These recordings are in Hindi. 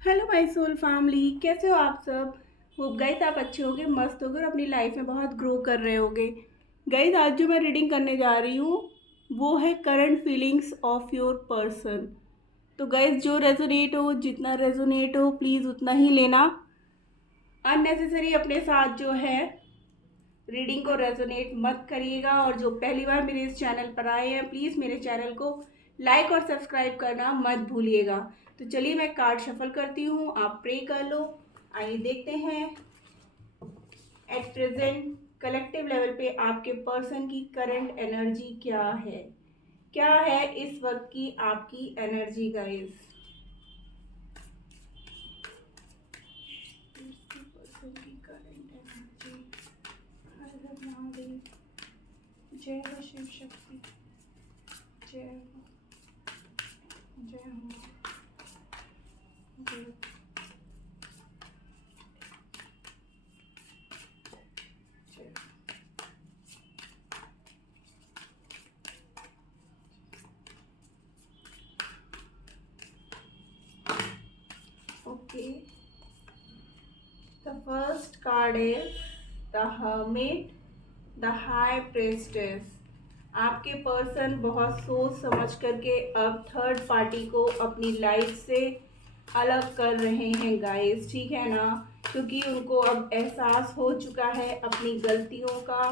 हेलो माय सोल फैमिली, कैसे हो आप सब। होप गाइस आप अच्छे होगे, मस्त होगे और अपनी लाइफ में बहुत ग्रो कर रहे होगे। गाइस आज जो मैं रीडिंग करने जा रही हूँ वो है current feelings of your person. तो गाइस जो रेजोनेट हो, जितना रेजोनेट हो प्लीज़ उतना ही लेना। अननेसेसरी अपने साथ जो है रीडिंग को रेजोनेट मत करिएगा। और जो पहली बार मेरे इस चैनल पर आए हैं प्लीज़ मेरे चैनल को लाइक और सब्सक्राइब करना मत भूलिएगा। तो चलिए मैं कार्ड शफल करती हूँ, आप प्रे कर लो। आइए देखते हैं एट प्रेजेंट कलेक्टिव लेवल पे आपके पर्सन की करंट एनर्जी क्या है इस वक्त की आपकी एनर्जी गाइस। पर्सन की करंट एनर्जी। हर हर महादेव, जय हो शिव शक्ति, जय हो, जय हो, जय। Okay, the first card is the hermit, the high प्रेस्टेस। आपके पर्सन बहुत सोच समझ करके अब थर्ड पार्टी को अपनी लाइफ से अलग कर रहे हैं गाइस, ठीक है ना, क्योंकि उनको अब एहसास हो चुका है अपनी गलतियों का।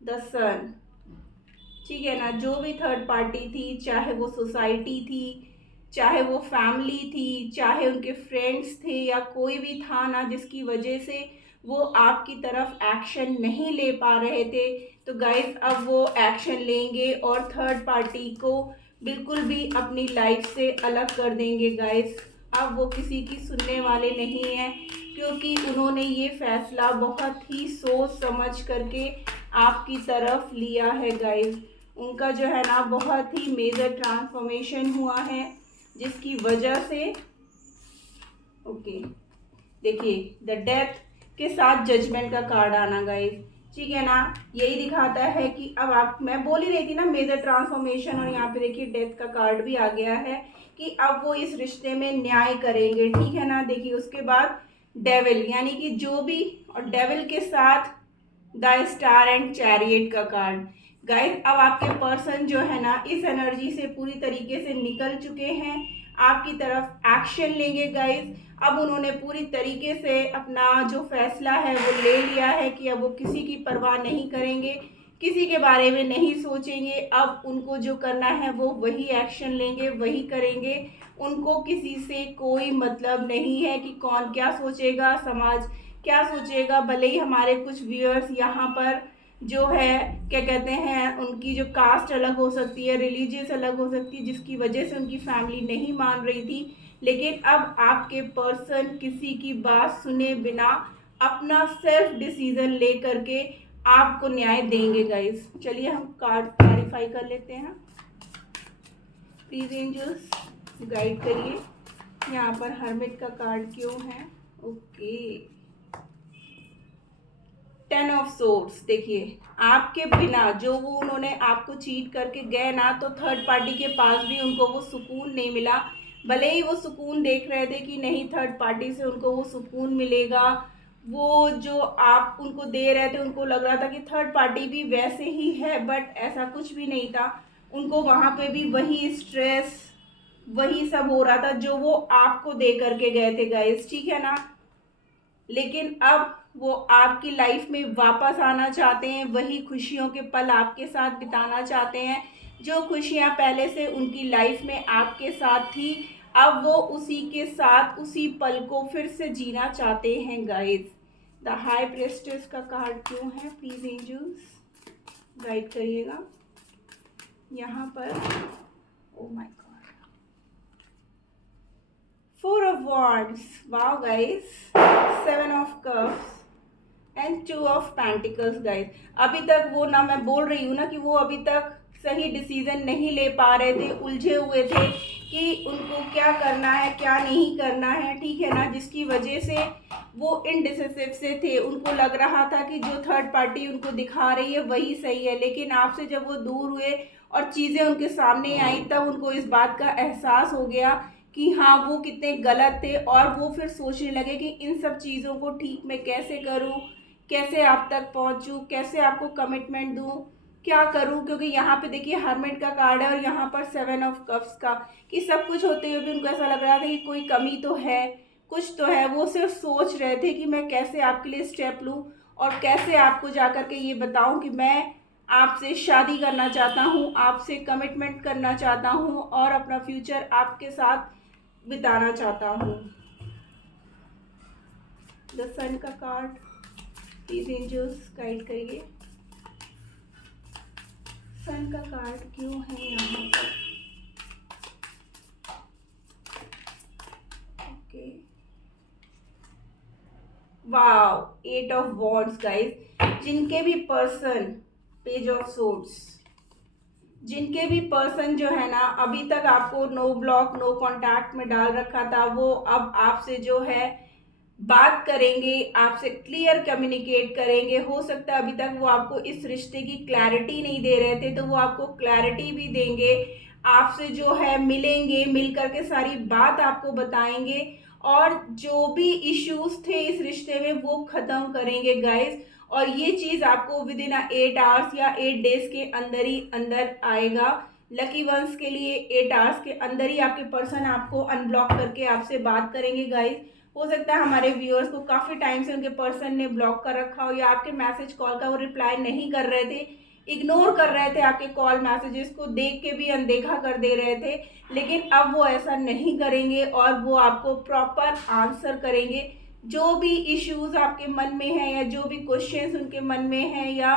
द सन, ठीक है ना, जो भी थर्ड पार्टी थी, चाहे वो सोसाइटी थी, चाहे वो फैमिली थी, चाहे उनके फ्रेंड्स थे या कोई भी था ना जिसकी वजह से वो आपकी तरफ एक्शन नहीं ले पा रहे थे, तो गाइस अब वो एक्शन लेंगे और थर्ड पार्टी को बिल्कुल भी अपनी लाइफ से अलग कर देंगे गाइस। अब वो किसी की सुनने वाले नहीं हैं, क्योंकि उन्होंने ये फैसला बहुत ही सोच समझ करके आपकी तरफ लिया है गाइस। उनका जो है ना बहुत ही मेजर ट्रांसफॉर्मेशन हुआ है जिसकी वजह से ओके देखिए द डेथ के साथ जजमेंट का कार्ड आना गाइस, ठीक है ना, यही दिखाता है कि अब आप, मैं बोल ही रही थी ना मेजर ट्रांसफॉर्मेशन, और यहाँ पे देखिए डेथ का कार्ड भी आ गया है कि अब वो इस रिश्ते में न्याय करेंगे, ठीक है ना। देखिए उसके बाद डेविल, यानी कि जो भी, और डेविल के साथ द स्टार एंड चैरियट का कार्ड। गाइस अब आपके पर्सन जो है ना इस एनर्जी से पूरी तरीके से निकल चुके हैं, आपकी तरफ एक्शन लेंगे गाइस। अब उन्होंने पूरी तरीके से अपना जो फैसला है वो ले लिया है कि अब वो किसी की परवाह नहीं करेंगे, किसी के बारे में नहीं सोचेंगे। अब उनको जो करना है वो वही एक्शन लेंगे, वही करेंगे। उनको किसी से कोई मतलब नहीं है कि कौन क्या सोचेगा, समाज क्या सोचेगा। भले ही हमारे कुछ व्यूअर्स यहाँ पर जो है क्या कहते हैं, उनकी जो कास्ट अलग हो सकती है, रिलीजियस अलग हो सकती है, जिसकी वजह से उनकी फैमिली नहीं मान रही थी, लेकिन अब आपके पर्सन किसी की बात सुने बिना अपना सेल्फ डिसीजन ले करके आपको न्याय देंगे गाइस। चलिए हम कार्ड क्लैरिफाई कर लेते हैं। प्लीज एंजल्स गाइड करिए यहाँ पर हर्मिट का कार्ड क्यों है। Okay, 10 of swords. देखिए आपके बिना जो वो उन्होंने आपको चीट करके गए ना, तो थर्ड पार्टी के पास भी उनको वो सुकून नहीं मिला। भले ही वो सुकून देख रहे थे कि नहीं थर्ड पार्टी से उनको वो सुकून मिलेगा, वो जो आप उनको दे रहे थे उनको लग रहा था कि थर्ड पार्टी भी वैसे ही है, बट ऐसा कुछ भी नहीं था। उनको वहाँ पे भी वही स्ट्रेस, वही सब हो रहा था जो वो आपको दे करके गए थे गाइस, ठीक है ना। लेकिन अब वो आपकी लाइफ में वापस आना चाहते हैं, वही खुशियों के पल आपके साथ बिताना चाहते हैं, जो खुशियां पहले से उनकी लाइफ में आपके साथ थी, अब वो उसी के साथ उसी पल को फिर से जीना चाहते हैं गाइस। द हाई प्रेस्टेस का कार्ड क्यों है, प्लीज एंजल्स गाइड करिएगा यहाँ पर। Oh my God, 4 of wands, wow guys, 7 of cups and 2 of pentacles guys. अभी तक वो ना, मैं बोल रही हूँ ना कि वो अभी तक सही डिसीजन नहीं ले पा रहे थे, उलझे हुए थे कि उनको क्या करना है क्या नहीं करना है, ठीक है ना, जिसकी वजह से वो इनडिसिसिव से थे। उनको लग रहा था कि जो थर्ड पार्टी उनको दिखा रही है वही सही है, लेकिन आपसे जब वो दूर हुए और चीज़ें उनके सामने आई तब उनको इस बात का एहसास हो गया कि हाँ वो कितने गलत थे, और वो फिर सोचने लगे कि इन सब चीज़ों को ठीक मैं कैसे करूँ, कैसे आप तक पहुँचूँ, कैसे आपको कमिटमेंट दूँ, क्या करूँ। क्योंकि यहाँ पे देखिए हर्मिट का कार्ड है और यहाँ पर 7 ऑफ कप्स का, कि सब कुछ होते हुए भी उनको ऐसा लग रहा था कि कोई कमी तो है, कुछ तो है। वो सिर्फ सोच रहे थे कि मैं कैसे आपके लिए स्टेप लूँ और कैसे आपको जा कर के ये बताऊँ कि मैं आपसे शादी करना चाहता हूँ, आपसे कमिटमेंट करना चाहता हूँ और अपना फ्यूचर आपके साथ बिताना चाहता हूँ। द सन का कार्ड, प्लीज एंजल्स गाइड करिए। सन का कार्ड क्यों है यहाँ पर? Okay, wow, 8 of wands guys. जिनके भी पर्सन, पेज ऑफ सोर्ड्स, जिनके भी पर्सन जो है ना अभी तक आपको नो ब्लॉक नो कांटेक्ट में डाल रखा था, वो अब आपसे जो है बात करेंगे, आपसे क्लियर कम्युनिकेट करेंगे। हो सकता है अभी तक वो आपको इस रिश्ते की क्लैरिटी नहीं दे रहे थे, तो वो आपको क्लैरिटी भी देंगे। आपसे जो है मिलेंगे, मिल करके सारी बात आपको बताएंगे और जो भी इश्यूज थे इस रिश्ते में वो ख़त्म करेंगे गाइज। और ये चीज़ आपको विद इन 8 आवर्स या 8 डेज के अंदर ही अंदर आएगा। लकी वंस के लिए 8 आवर्स के अंदर ही आपके पर्सन आपको अनब्लॉक करके आपसे बात करेंगे गाइज। हो सकता है हमारे व्यूअर्स को काफ़ी टाइम से उनके पर्सन ने ब्लॉक कर रखा हो, या आपके मैसेज कॉल का वो रिप्लाई नहीं कर रहे थे, इग्नोर कर रहे थे, आपके कॉल मैसेजेस को देख के भी अनदेखा कर दे रहे थे। लेकिन अब वो ऐसा नहीं करेंगे और वो आपको प्रॉपर आंसर करेंगे। जो भी इश्यूज आपके मन में है या जो भी क्वेश्चंस उनके मन में है या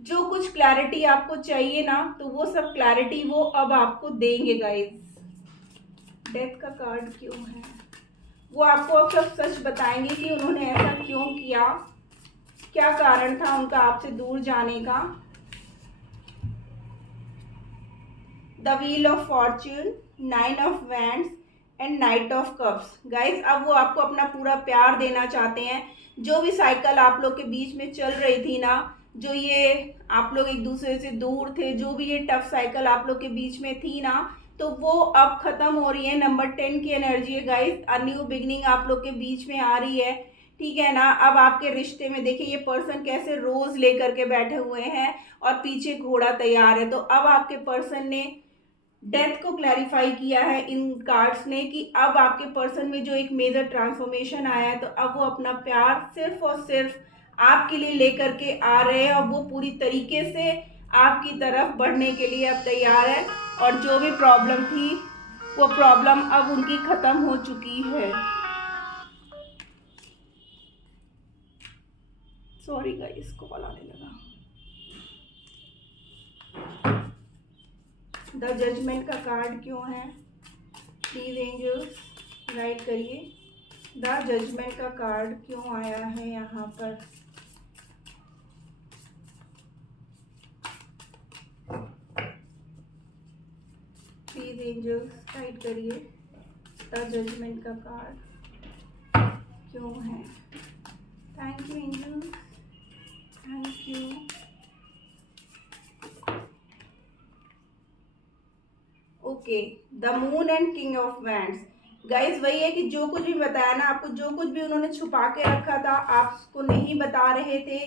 जो कुछ क्लैरिटी आपको चाहिए ना, तो वो सब क्लैरिटी वो अब आपको देंगे गाइस। डेथ का कार्ड क्यों है? वो आपको अब सब सच बताएंगे कि उन्होंने ऐसा क्यों किया, क्या कारण था उनका आपसे दूर जाने का। The wheel of Fortune, 9 of wands and night of cups. Guys अब वो आपको अपना पूरा प्यार देना चाहते हैं। जो भी साइकिल आप लोग के बीच में चल रही थी ना, जो ये आप लोग एक दूसरे से दूर थे, जो भी ये टफ साइकिल आप लोग के बीच में थी ना, तो वो अब खत्म हो रही है। नंबर 10 की एनर्जी है गाइज। अ न्यू बिगनिंग आप लोग के बीच में आ रही है, ठीक है ना। अब आपके रिश्ते में देखिए ये पर्सन कैसे रोज लेकर के बैठे हुए हैं और पीछे घोड़ा तैयार है। तो अब आपके पर्सन ने डेथ को क्लैरिफाई किया है इन कार्ड्स ने कि अब आपके पर्सन में जो एक मेजर ट्रांसफॉर्मेशन आया है, तो अब वो अपना प्यार सिर्फ और सिर्फ आपके लिए लेकर के आ रहे हैं और वो पूरी तरीके से आपकी तरफ बढ़ने के लिए अब तैयार है। और जो भी प्रॉब्लम थी वो प्रॉब्लम अब उनकी खत्म हो चुकी है। सॉरी गाइस, कॉल आने लगा। द जजमेंट का कार्ड क्यों है? प्लीज एंजल्स गाइड करिए। द जजमेंट का कार्ड क्यों आया है यहाँ पर? प्लीज एंजल्स गाइड करिए। द जजमेंट का कार्ड क्यों है? Thank you angels, thank you. Okay, the moon and king of wands. Guys वही है कि जो कुछ भी बताया ना आपको, जो कुछ भी उन्होंने छुपा के रखा था, आपको नहीं बता रहे थे,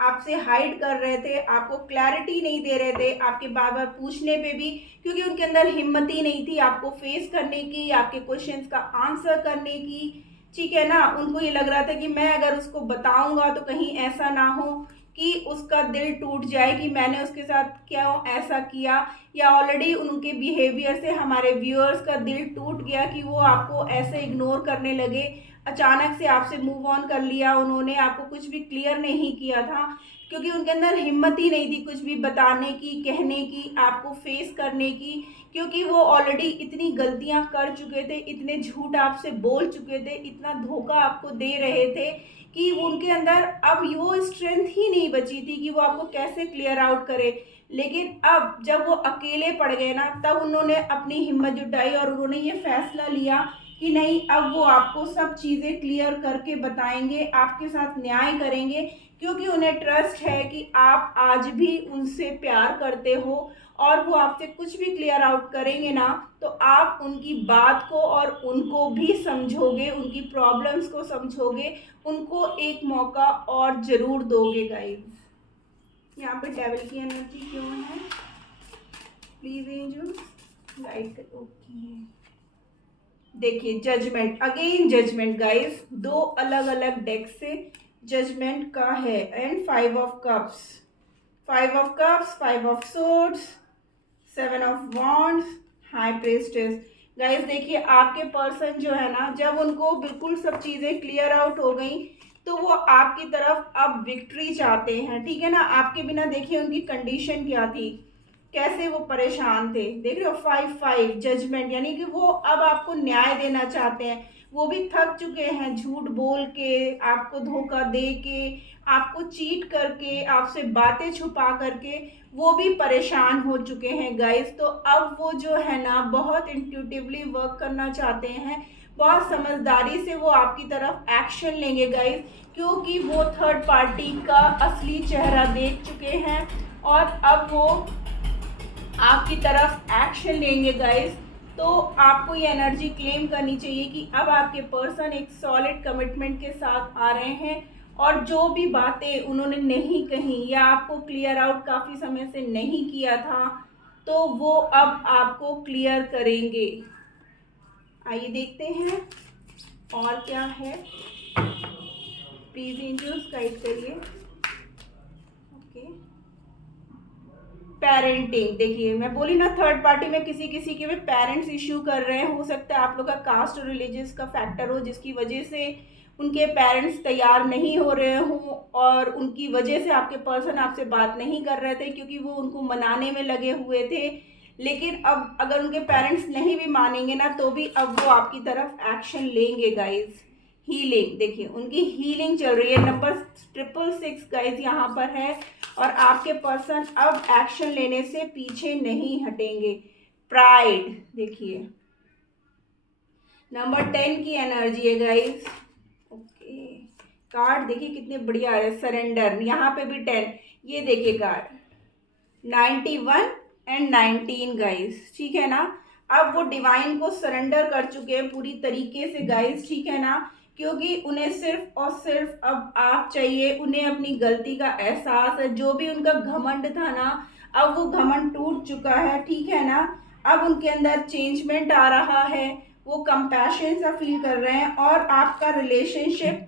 आपसे हाइड कर रहे थे, आपको क्लैरिटी नहीं दे रहे थे, आपके बार बार पूछने पे भी, क्योंकि उनके अंदर हिम्मत ही नहीं थी आपको फेस करने की, आपके क्वेश्चंस का आंसर करने की, ठीक है ना। उनको ये लग रहा था कि मैं अगर उसको बताऊंगा तो कहीं ऐसा ना हो कि उसका दिल टूट जाए कि मैंने उसके साथ क्यों ऐसा किया, या ऑलरेडी उनके बिहेवियर से हमारे व्यूअर्स का दिल टूट गया कि वो आपको ऐसे इग्नोर करने लगे, अचानक से आपसे मूव ऑन कर लिया उन्होंने, आपको कुछ भी क्लियर नहीं किया था, क्योंकि उनके अंदर हिम्मत ही नहीं थी कुछ भी बताने की, कहने की, आपको फेस करने की। क्योंकि वो ऑलरेडी इतनी गलतियां कर चुके थे, इतने झूठ आपसे बोल चुके थे, इतना धोखा आपको दे रहे थे कि उनके अंदर अब वो स्ट्रेंथ ही नहीं बची थी कि वो आपको कैसे क्लियर आउट करे। लेकिन अब जब वो अकेले पड़ गए ना, तब उन्होंने अपनी हिम्मत जुटाई और उन्होंने ये फैसला लिया कि नहीं, अब वो आपको सब चीज़ें क्लियर करके बताएंगे, आपके साथ न्याय करेंगे, क्योंकि उन्हें ट्रस्ट है कि आप आज भी उनसे प्यार करते हो और वो आपसे कुछ भी क्लियर आउट करेंगे ना, तो आप उनकी बात को और उनको भी समझोगे, उनकी प्रॉब्लम्स को समझोगे, उनको एक मौका और ज़रूर दोगे गाइस। यहाँ पे डेविल की एनर्जी क्यों है? प्लीज एंजल्स गाइड कर। ओके, देखिए जजमेंट, अगेन जजमेंट गाइस, दो अलग अलग डेक से जजमेंट का है। And 5 of cups, 5 of cups, 5 of swords, 7 of wands, high priestess. Guys देखिए आपके पर्सन जो है ना, जब उनको बिल्कुल सब चीज़ें क्लियर आउट हो गई तो वो आपकी तरफ अब विक्ट्री चाहते हैं, ठीक है ना। आपके बिना देखिए उनकी कंडीशन क्या थी, कैसे वो परेशान थे, देख रहे हो 5-5 जजमेंट, यानी कि वो अब आपको न्याय देना चाहते हैं। वो भी थक चुके हैं झूठ बोल के, आपको धोखा दे के, आपको चीट करके, आपसे बातें छुपा करके वो भी परेशान हो चुके हैं गाइस। तो अब वो जो है ना बहुत इंट्यूटिवली वर्क करना चाहते हैं, बहुत समझदारी से वो आपकी तरफ एक्शन लेंगे गाइस, क्योंकि वो थर्ड पार्टी का असली चेहरा देख चुके हैं और अब वो आपकी तरफ एक्शन लेंगे गाइस। तो आपको ये एनर्जी क्लेम करनी चाहिए कि अब आपके पर्सन एक सॉलिड कमिटमेंट के साथ आ रहे हैं और जो भी बातें उन्होंने नहीं कही या आपको क्लियर आउट काफ़ी समय से नहीं किया था, तो वो अब आपको क्लियर करेंगे। आइए देखते हैं और क्या है। प्लीज एंजल्स गाइड करिए। ओके, पेरेंटिंग, देखिए मैं बोली ना थर्ड पार्टी में किसी किसी के भी पेरेंट्स इश्यू कर रहे हैं। हो सकता है आप लोग का कास्ट और रिलीजियस का फैक्टर हो, जिसकी वजह से उनके पेरेंट्स तैयार नहीं हो रहे हों और उनकी वजह से आपके पर्सन आपसे बात नहीं कर रहे थे, क्योंकि वो उनको मनाने में लगे हुए थे। लेकिन अब अगर उनके पेरेंट्स नहीं भी मानेंगे ना, तो भी अब वो आपकी तरफ एक्शन लेंगे गाइज। हीलिंग, देखिए उनकी हीलिंग चल रही है। नंबर 666 गाइज यहाँ पर है और आपके पर्सन अब एक्शन लेने से पीछे नहीं हटेंगे। प्राइड, देखिए नंबर 10 की एनर्जी है गाइज। ओके, कार्ड देखिए कितने बढ़िया आ रहे हैं। सरेंडर, यहाँ पे भी 10, ये देखिए कार्ड 91 एंड 19 गाइज, ठीक है ना। अब वो डिवाइन को सरेंडर कर चुके हैं पूरी तरीके से गाइज, ठीक है ना, क्योंकि उन्हें सिर्फ और सिर्फ अब आप चाहिए। उन्हें अपनी गलती का एहसास है, जो भी उनका घमंड था ना, अब वो घमंड टूट चुका है, ठीक है ना। अब उनके अंदर चेंजमेंट आ रहा है, वो कंपैशन सा फील कर रहे हैं और आपका रिलेशनशिप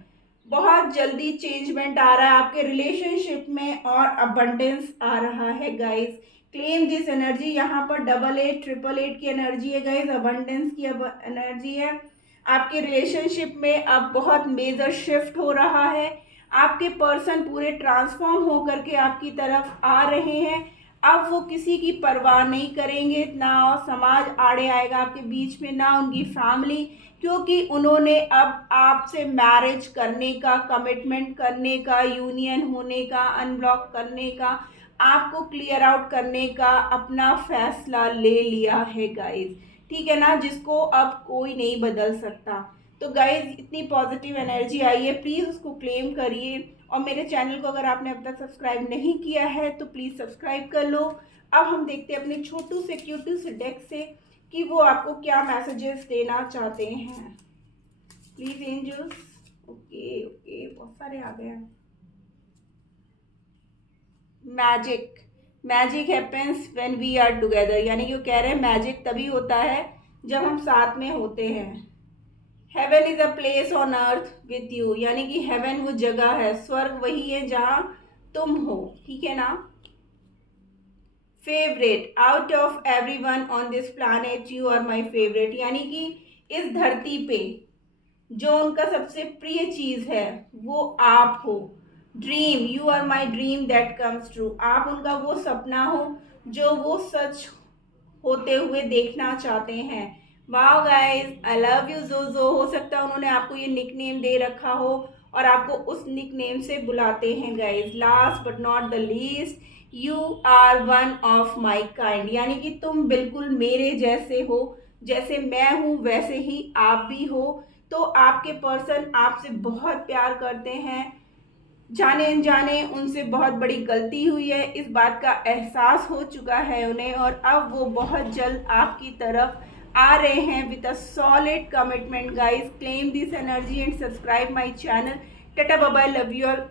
बहुत जल्दी चेंजमेंट आ रहा है आपके रिलेशनशिप में और अबंडेंस आ रहा है गाइस। Claim this energy. यहाँ पर 88 888 की एनर्जी है गाइस, अबंडेंस की एनर्जी है। आपके रिलेशनशिप में अब बहुत मेजर शिफ्ट हो रहा है। आपके पर्सन पूरे ट्रांसफॉर्म हो करके आपकी तरफ आ रहे हैं। अब वो किसी की परवाह नहीं करेंगे, ना समाज आड़े आएगा आपके बीच में, ना उनकी फैमिली, क्योंकि उन्होंने अब आपसे मैरिज करने का, कमिटमेंट करने का, यूनियन होने का, अनब्लॉक करने का, आपको क्लियर आउट करने का अपना फैसला ले लिया है गाइज, ठीक है ना, जिसको अब कोई नहीं बदल सकता। तो गाइज इतनी पॉजिटिव एनर्जी आई है, प्लीज़ उसको क्लेम करिए। और मेरे चैनल को अगर आपने अब तक सब्सक्राइब नहीं किया है तो प्लीज़ सब्सक्राइब कर लो। अब हम देखते हैं अपने छोटू से क्यूटू से डेक से कि वो आपको क्या मैसेजेस देना चाहते हैं। Please angels. ओके ओके, बहुत सारे आ गए हैं। Magic, magic happens when we are together, यानी कि वो कह रहे हैं मैजिक तभी होता है जब हम साथ में होते हैं। Heaven is a place on earth with you, यानी कि हेवन वो जगह है, स्वर्ग वही है जहाँ तुम हो, ठीक है ना। Favourite, out of everyone on this planet you are my favourite, यानी कि इस धरती पे जो उनका सबसे प्रिय चीज है वो आप हो। Dream, you are my dream that comes true, आप उनका वो सपना हो जो वो सच होते हुए देखना चाहते हैं। Wow guys, I love you जोजो। हो सकता है उन्होंने आपको ये निक नेम दे रखा हो और आपको उस निक नेम से बुलाते हैं guys. Last but not the least, you are one of my kind, यानी कि तुम बिल्कुल मेरे जैसे हो, जैसे मैं हूँ वैसे ही आप भी हो। तो आपके पर्सन आपसे बहुत प्यार करते हैं, जाने अनजाने उनसे बहुत बड़ी गलती हुई है, इस बात का एहसास हो चुका है उन्हें, और अब वो बहुत जल्द आपकी तरफ आ रहे हैं with a solid commitment. Guys, claim this energy and subscribe my channel. Tata bye bye, love you all.